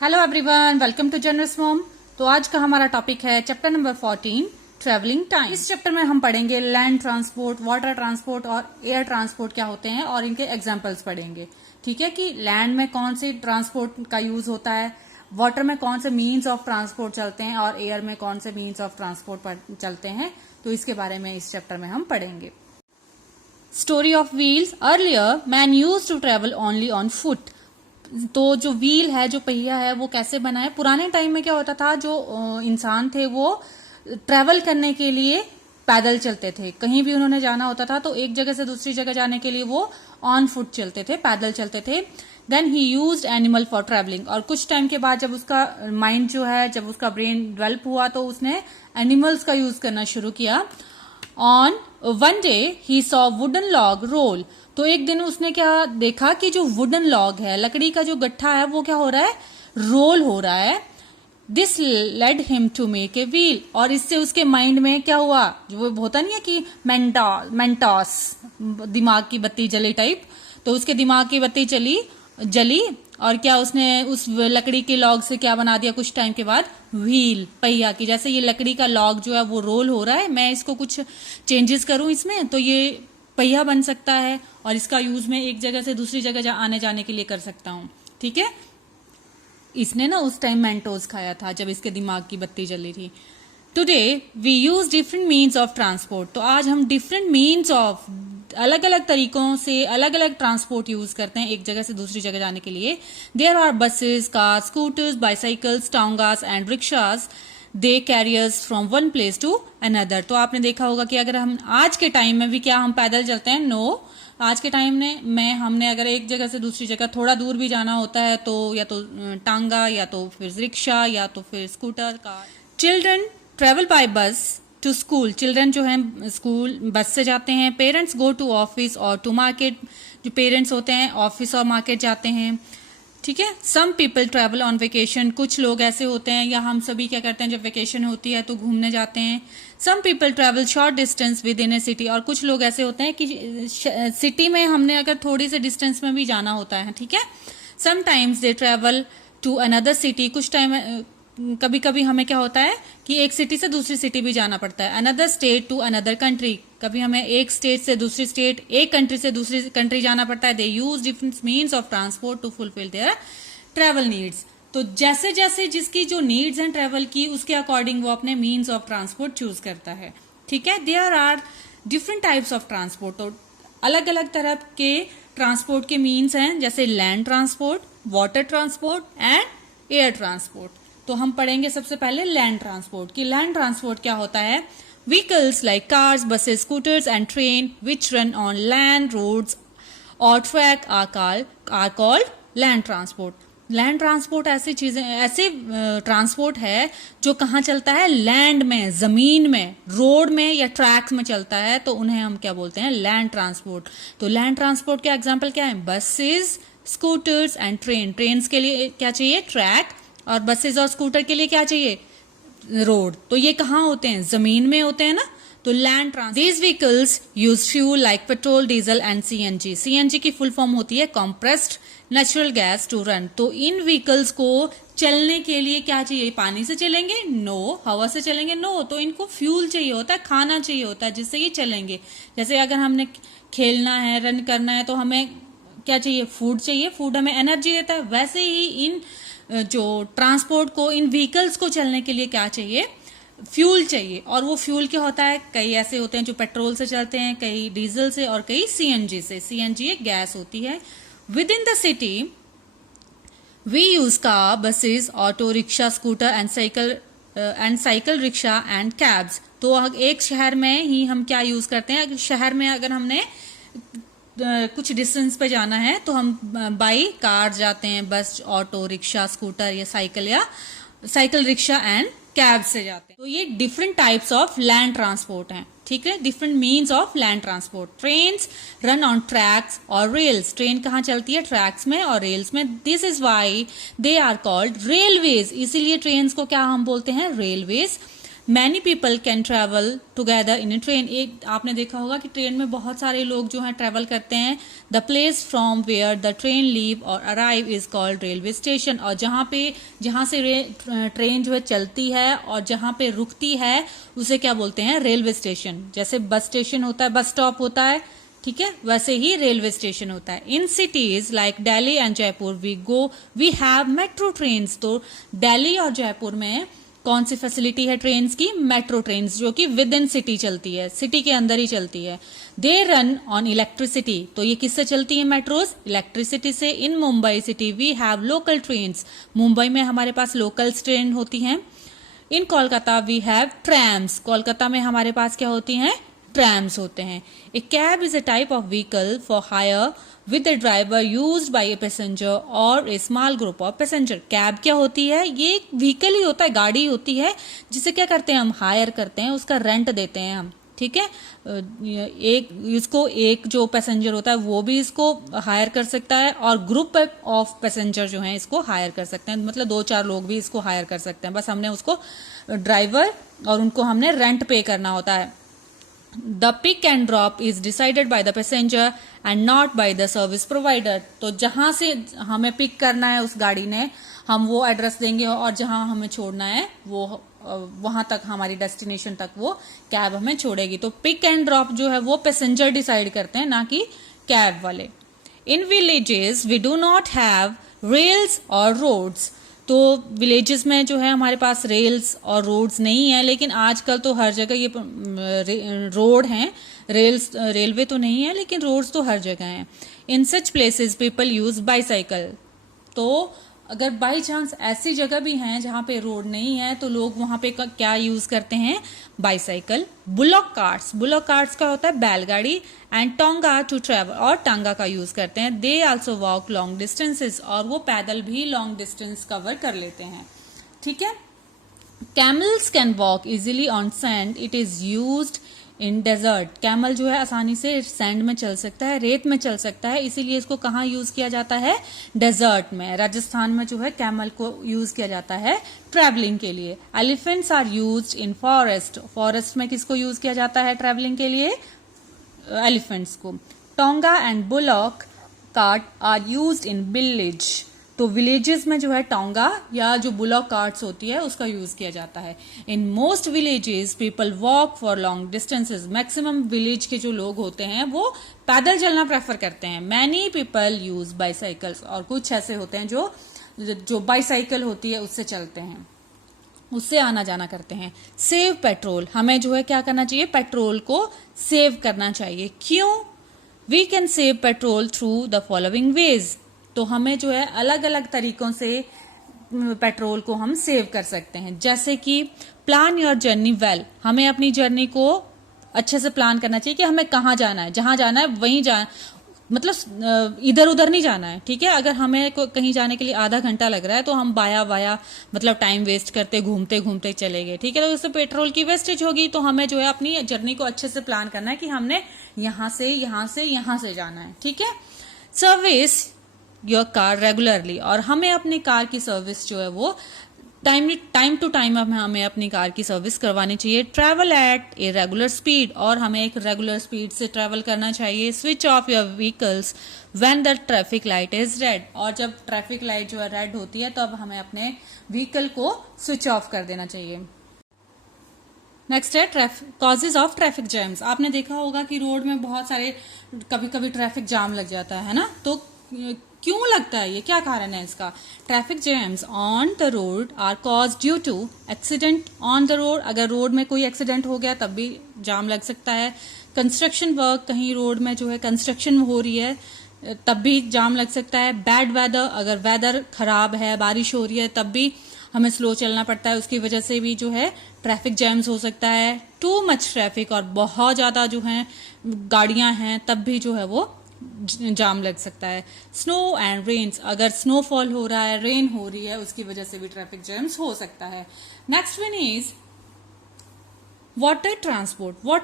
Hello everyone, welcome to generous mom. तो आज का हमारा टॉपिक है चैप्टर नंबर 14 ट्रेवलिंग टाइम। इस चैप्टर में हम पढ़ेंगे लैंड ट्रांसपोर्ट, वाटर ट्रांसपोर्ट और एयर ट्रांसपोर्ट क्या होते हैं और इनके एग्जांपल्स पढ़ेंगे। ठीक है कि लैंड में कौन से ट्रांसपोर्ट का यूज होता है, वाटर में कौन से मीन्स ऑफ ट्रांसपोर्ट चलते हैं और एयर में कौन से मीन्स ऑफ ट्रांसपोर्ट चलते हैं। तो इसके बारे में इस चैप्टर में हम पढ़ेंगे। Story of wheels. Earlier man used to travel only on foot. तो जो व्हील है, जो पहिया है, वो कैसे बना है? पुराने टाइम में क्या होता था, जो इंसान थे वो ट्रेवल करने के लिए पैदल चलते थे। कहीं भी उन्होंने जाना होता था तो एक जगह से दूसरी जगह जाने के लिए वो ऑन फुट चलते थे, पैदल चलते थे। Then he used animal for travelling. और कुछ टाइम के बाद जब उसका माइंड जो है, जब उसका ब्रेन डेवलप हुआ तो उसने एनिमल्स का यूज करना शुरू किया। On one day he saw wooden log roll. तो एक दिन उसने क्या देखा कि जो वुडन लॉग है, लकड़ी का जो गट्ठा है, वो क्या हो रहा है, रोल हो रहा है। This led him to make a wheel. और इससे उसके माइंड में क्या हुआ, जो होता नहीं है कि मेंटॉस दिमाग की बत्ती जली टाइप, तो उसके दिमाग की बत्ती जली और क्या उसने उस लकड़ी के लॉग से क्या बना दिया कुछ टाइम के बाद, व्हील, पहिया की। जैसे ये लकड़ी का लॉग जो है वो रोल हो रहा है, मैं इसको कुछ चेंजेस करूं इसमें तो ये पहिया बन सकता है और इसका यूज मैं एक जगह से दूसरी जगह आने जाने के लिए कर सकता हूं। ठीक है, इसने ना उस टाइम मेंटोस खाया था जब इसके दिमाग की बत्ती जली थी। Today we use different means of transport. तो आज हम डिफरेंट मीन्स ऑफ, अलग अलग तरीकों से अलग अलग ट्रांसपोर्ट यूज करते हैं एक जगह से दूसरी जगह जाने के लिए। There are buses, car, scooters, bicycles, tongas and rickshaws. They carriers from one place to another. तो आपने देखा होगा कि अगर हम आज के टाइम में भी क्या हम पैदल चलते हैं? नो। आज के टाइम में हमने अगर एक जगह से दूसरी जगह थोड़ा दूर भी जाना होता है तो या तो टांगा या तो फिर रिक्शा या तो फिर scooter, car. Children travel by bus to school. Children जो है स्कूल बस से जाते हैं। पेरेंट्स गो टू ऑफिस और टू मार्केट। जो पेरेंट्स होते हैं ऑफिस और मार्केट जाते हैं। ठीक है। Some people travel on vacation. कुछ लोग ऐसे होते हैं, या हम सभी क्या करते हैं, जब वेकेशन होती है तो घूमने जाते हैं। Some people travel short distance within a city. और कुछ लोग ऐसे होते हैं कि सिटी में हमने अगर थोड़ी सी डिस्टेंस में भी जाना होता है। ठीक है। Sometimes they travel to another city. कुछ टाइम कभी कभी हमें क्या होता है कि एक सिटी से दूसरी सिटी भी जाना पड़ता है। Another state to another country. कभी हमें एक स्टेट से दूसरी स्टेट, एक कंट्री से दूसरी कंट्री जाना पड़ता है। They use different means of transport to fulfil their travel needs. तो जैसे जैसे जिसकी जो नीड्स हैं ट्रेवल की, उसके अकॉर्डिंग वो अपने मीन्स ऑफ ट्रांसपोर्ट चूज करता है। ठीक है। There are different types of transport. तो अलग अलग तरह के ट्रांसपोर्ट के मीन्स हैं, जैसे land transport, water transport and air transport. तो हम पढ़ेंगे सबसे पहले लैंड ट्रांसपोर्ट की। लैंड ट्रांसपोर्ट क्या होता है? Vehicles like cars, buses, scooters and train which run on land, roads और track are called land transport. Land transport ऐसी चीजें, ऐसे ट्रांसपोर्ट है जो कहाँ चलता है? लैंड में, जमीन में, रोड में या ट्रैक्स में चलता है, तो उन्हें हम क्या बोलते हैं? Land transport. तो लैंड ट्रांसपोर्ट के एग्जाम्पल क्या है? Buses, scooters and train. Train के लिए क्या चाहिए? ट्रैक। और बसेस और स्कूटर के लिए क्या चाहिए? रोड। तो ये कहाँ होते हैं? जमीन में होते हैं ना। तो land transport. These vehicles use fuel like petrol, diesel and CNG. CNG की फुल फॉर्म होती है compressed natural gas to run. तो इन व्हीकल्स को चलने के लिए क्या चाहिए? पानी से चलेंगे? नो। हवा से चलेंगे? नो। तो इनको फ्यूल चाहिए होता है, खाना चाहिए होता है जिससे ये चलेंगे। जैसे अगर हमने खेलना है, रन करना है, तो हमें क्या चाहिए? फूड चाहिए। फूड हमें एनर्जी देता है। वैसे ही इन जो ट्रांसपोर्ट को, इन व्हीकल्स को चलने के लिए क्या चाहिए? फ्यूल चाहिए। और वो फ्यूल क्या होता है? कई ऐसे होते हैं जो पेट्रोल से चलते हैं, कई डीजल से और कई सीएनजी से। सीएनजी एक गैस होती है। Within the city we use car, buses, auto rickshaw, scooter and cycle rickshaw and cabs. तो एक शहर में ही हम क्या यूज करते हैं? शहर में अगर हमने कुछ डिस्टेंस पे जाना है तो हम बाई कार जाते हैं, बस, ऑटो रिक्शा, स्कूटर या साइकिल रिक्शा एंड कैब से जाते हैं। तो ये different types of land transport हैं। ठीक है। Different means of land transport. Trains run on tracks और रेल्स। ट्रेन कहाँ चलती है? ट्रैक्स में और रेल्स में। This is why they are called railways. इसीलिए ट्रेन्स को क्या हम बोलते हैं? Railways. Many people can travel together in a train. एक आपने देखा होगा कि ट्रेन में बहुत सारे लोग जो हैं ट्रेवल करते हैं। The place from where the train leave और arrive is called railway station. और जहाँ से ट्रेन जो है चलती है और जहाँ पे रुकती है उसे क्या बोलते हैं, रेलवे स्टेशन। जैसे बस स्टेशन होता है, बस स्टॉप होता है, ठीक है, वैसे ही रेलवे स्टेशन होता है। In cities like Delhi and Jaipur we have metro trains. तो दिल्ली और जयपुर में कौन सी फैसिलिटी है ट्रेन्स की, मेट्रो ट्रेन्स, जो कि विद इन सिटी चलती है, सिटी के अंदर ही चलती है। They run on electricity. तो ये किससे चलती है मेट्रोज, इलेक्ट्रिसिटी से। In Mumbai city we have local trains. Mumbai में हमारे पास लोकल ट्रेन होती हैं। In Kolkata we have trams. Kolkata में हमारे पास क्या होती हैं, ट्रैम्स होते हैं। A cab is a type of vehicle for hire with a driver used by a passenger और a small group of passenger. Cab क्या होती है, ये एक व्हीकल ही होता है, गाड़ी होती है, जिसे क्या करते हैं हम, हायर करते हैं, उसका रेंट देते हैं हम, ठीक है। एक जो पैसेंजर होता है वो भी इसको हायर कर सकता है और ग्रुप ऑफ पैसेंजर जो हैं इसको हायर कर सकते हैं। मतलब 2-4 लोग भी इसको हायर कर सकते हैं, बस हमने उसको ड्राइवर और उनको हमने रेंट पे करना होता है। The pick and drop is decided by the passenger and not by the service provider। तो जहां से हमें पिक करना है उस गाड़ी ने, हम वो एड्रेस देंगे और जहां हमें छोड़ना है वो वहां तक, हमारी डेस्टिनेशन तक वो कैब हमें छोड़ेगी। तो पिक एंड ड्रॉप जो है वो पैसेंजर डिसाइड करते हैं, ना कि कैब वाले। In villages we do not have rails और रोड्स। तो विलेजेस में जो है हमारे पास रेल्स और रोड्स नहीं है, लेकिन आजकल तो हर जगह ये रोड हैं, रेलवे तो नहीं है लेकिन रोड्स तो हर जगह हैं। In such places people use bicycle. तो अगर बाई चांस ऐसी जगह भी हैं जहां पे रोड नहीं है तो लोग वहां पे क्या यूज करते हैं, बाईसाइकिल। बुलॉक कार्ट्स का होता है बैलगाड़ी। एंड टोंगा टू ट्रेवल, और टांगा का यूज करते हैं। They also walk long distances, और वो पैदल भी लॉन्ग डिस्टेंस कवर कर लेते हैं, ठीक है। Camels can walk easily on sand, it is used in desert. Camel जो है आसानी से सैंड में चल सकता है, रेत में चल सकता है, इसीलिए इसको कहाँ यूज किया जाता है, डेजर्ट में। राजस्थान में जो है कैमल को यूज किया जाता है ट्रैवलिंग के लिए। Elephants are used in forest में किसको यूज किया जाता है ट्रैवलिंग के लिए, एलिफेंट्स को। Tonga and bullock cart are used in village. तो विलेजेस में जो है टोंगा या जो बुलॉक कार्ट्स होती है उसका यूज किया जाता है। In most villages people walk for long distances. Maximum village के जो लोग होते हैं वो पैदल चलना प्रेफर करते हैं। मैनी पीपल यूज बाईसाइकिल्स, और कुछ ऐसे होते हैं जो बाईसाइकिल होती है उससे चलते हैं, उससे आना जाना करते हैं। सेव पेट्रोल, हमें जो है क्या करना चाहिए, पेट्रोल को सेव करना चाहिए। क्यों? We can save petrol through the following ways. तो हमें जो है अलग अलग तरीकों से पेट्रोल को हम सेव कर सकते हैं। जैसे कि प्लान योर जर्नी वेल, हमें अपनी जर्नी को अच्छे से प्लान करना चाहिए कि हमें कहाँ जाना है, जहां जाना है वहीं जाना, मतलब इधर उधर नहीं जाना है, ठीक है। अगर हमें कहीं जाने के लिए आधा घंटा लग रहा है तो हम बाया मतलब टाइम वेस्ट करते घूमते घूमते चले गए, ठीक है, तो उससे पेट्रोल की वेस्टेज होगी। तो हमें जो है अपनी जर्नी को अच्छे से प्लान करना है कि हमने यहां से जाना है, ठीक है। सर्विस योर कार रेगुलरली, और हमें अपनी कार की सर्विस जो है वो टाइम टू टाइम हमें अपनी कार की सर्विस करवानी चाहिए। Travel at a regular speed, और हमें एक रेगुलर स्पीड से ट्रैवल करना चाहिए। Switch off your vehicles when the traffic light is red, और जब ट्रैफिक लाइट जो है रेड होती है तब हमें अपने व्हीकल को स्विच ऑफ कर देना चाहिए। नेक्स्ट है कॉजेज ऑफ ट्रैफिक जैम्स। आपने देखा होगा कि रोड में बहुत सारे कभी ट्रैफिक जाम लग जाता है ना, तो क्यों लगता है, ये क्या कारण है इसका। Traffic jams on the road are cause due to accident on the road, अगर रोड में कोई एक्सीडेंट हो गया तब भी जाम लग सकता है। कंस्ट्रक्शन वर्क, कहीं रोड में जो है कंस्ट्रक्शन हो रही है तब भी जाम लग सकता है। बैड वेदर, अगर वेदर खराब है, बारिश हो रही है तब भी हमें स्लो चलना पड़ता है, उसकी वजह से भी जो है ट्रैफिक जैम्स हो सकता है। टू मच ट्रैफिक, और बहुत ज्यादा जो है गाड़ियां हैं तब भी जो है वो जाम लग सकता है। स्नो एंड रेन्स, अगर स्नोफॉल हो रहा है, रेन हो रही है, उसकी वजह से भी ट्रैफिक जैम्स हो सकता है। Next one is water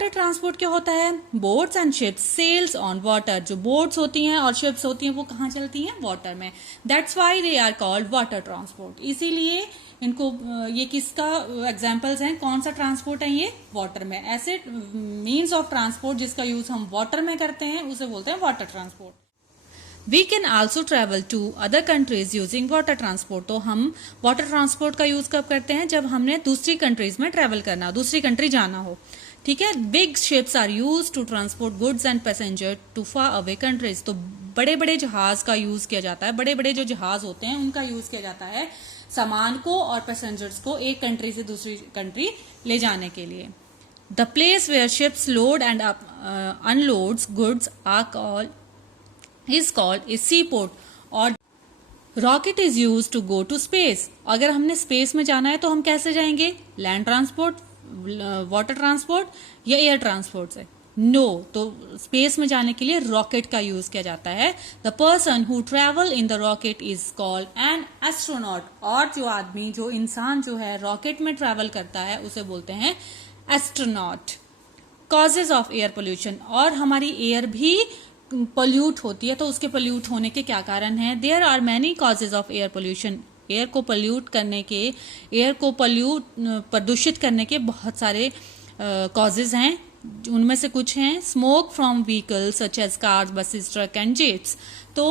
transport क्या होता है? Boats and ships sails on water. जो बोट्स होती हैं और शिप्स होती हैं वो कहाँ चलती हैं? वाटर में। That's why they are called water transport. इसीलिए इनको ये किसका एग्जाम्पल्स हैं? कौन सा ट्रांसपोर्ट है ये? वाटर में। ऐसे मीन्स ऑफ ट्रांसपोर्ट जिसका यूज हम वाटर में करते हैं उसे बोलते हैं water transport. We can also travel to other countries using water transport. तो हम वाटर ट्रांसपोर्ट का यूज कब करते हैं? जब हमने दूसरी कंट्रीज में ट्रेवल करना हो, दूसरी कंट्री जाना हो। ठीक है। Big ships are use to transport goods and passenger to far away countries. तो बड़े बड़े जहाज का यूज किया जाता है, बड़े बड़े जो जहाज होते हैं उनका यूज किया जाता है सामान को और पैसेंजर्स को एक कंट्री से दूसरी कंट्री ले जाने के लिए। The place where ships load and unloads goods are called is called a seaport और rocket is use to go to space. अगर हमने स्पेस में जाना है तो हम कैसे जाएंगे? लैंड ट्रांसपोर्ट, वाटर ट्रांसपोर्ट या एयर ट्रांसपोर्ट से? नो। तो स्पेस में जाने के लिए रॉकेट का यूज किया जाता है। The person who travel in the rocket is called an astronaut. और जो आदमी, जो इंसान जो है रॉकेट में ट्रेवल करता है उसे बोलते हैं astronaut. Causes of air pollution. और हमारी एयर भी पोल्यूट होती है, तो उसके पोल्यूट होने के क्या कारण हैं? There are many causes of air pollution. Air को पोल्यूट करने के, एयर को प्रदूषित करने के बहुत सारे कॉजेज हैं। उनमें से कुछ हैं smoke from vehicles such as cars, buses, truck and jets. तो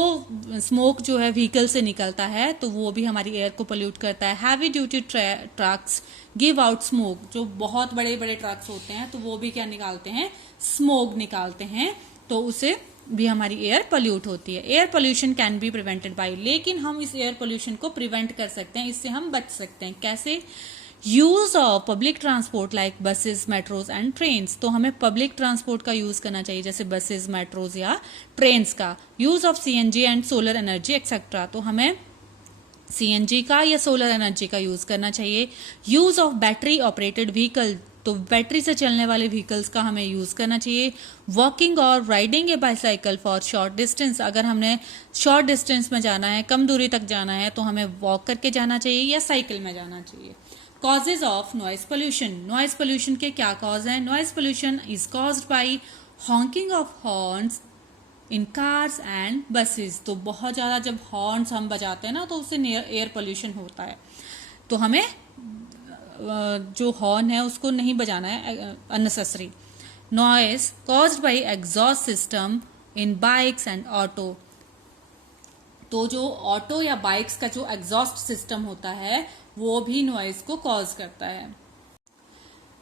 स्मोक जो है व्हीकल से निकलता है तो वो भी हमारी एयर को पोल्यूट करता है। Heavy duty trucks give out smoke. जो बहुत बड़े बड़े ट्रक्स होते हैं तो वो भी क्या निकालते हैं? स्मोक निकालते हैं, तो उसे भी हमारी एयर पोल्यूट होती है। Air pollution can be prevented by. लेकिन हम इस एयर पोल्यूशन को प्रिवेंट कर सकते हैं, इससे हम बच सकते हैं। कैसे? Use of public transport like buses, metros and trains. तो हमें पब्लिक ट्रांसपोर्ट का यूज करना चाहिए, जैसे बसेस, मेट्रोज या ट्रेन्स का। Use of CNG and solar energy etcetera. तो हमें सीएनजी का या सोलर एनर्जी का यूज करना चाहिए। Use of battery operated vehicle. तो बैटरी से चलने वाले व्हीकल्स का हमें यूज करना चाहिए। वॉकिंग और riding A bicycle for short distance. अगर हमने शॉर्ट डिस्टेंस में जाना है, कम दूरी तक जाना है, तो हमें वॉक करके जाना चाहिए या साइकिल में जाना चाहिए। Causes of noise pollution. Noise pollution के क्या कॉज हैं? Noise pollution is caused by honking of horns in cars and buses. तो बहुत ज्यादा जब हॉर्न्स हम बजाते हैं ना तो उससे एयर पोल्यूशन होता है। तो हमें जो हॉर्न है उसको नहीं बजाना है unnecessary. Noise caused by exhaust system in bikes and auto. तो जो ऑटो या बाइक्स का जो एग्जॉस्ट सिस्टम होता है वो भी नॉइज को कॉज करता है।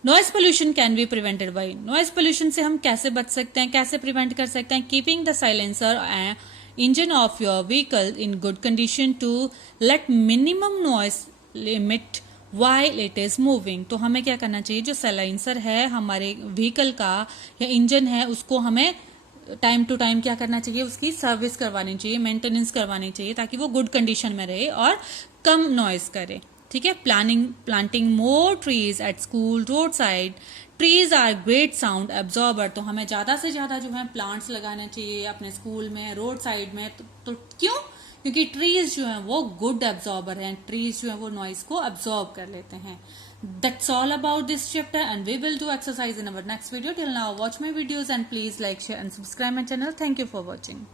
Noise pollution can be prevented by. Noise pollution से हम कैसे बच सकते हैं, कैसे प्रिवेंट कर सकते हैं? Keeping the silencer engine of your vehicle in good condition to let minimum noise limit while it is moving. तो हमें क्या करना चाहिए? जो साइलेंसर है हमारे व्हीकल का या इंजन है उसको हमें टाइम टू टाइम क्या करना चाहिए? उसकी सर्विस करवानी चाहिए, मेंटेनेंस करवानी चाहिए, ताकि वो गुड कंडीशन में रहे और कम नॉइज करे। ठीक है। Planting more trees at school, road side. Trees are great sound absorber. तो हमें ज्यादा से ज्यादा जो है प्लांट्स लगाना चाहिए अपने स्कूल में, रोड साइड में। तो क्यों? क्योंकि ट्रीज जो है वो गुड एब्जॉर्बर हैं। ट्रीज जो है वो नॉइज को एब्जॉर्ब कर लेते हैं। That's all about this chapter and we will do exercise in our next video. Till now watch my videos and please like, share and subscribe my channel. Thank you for watching.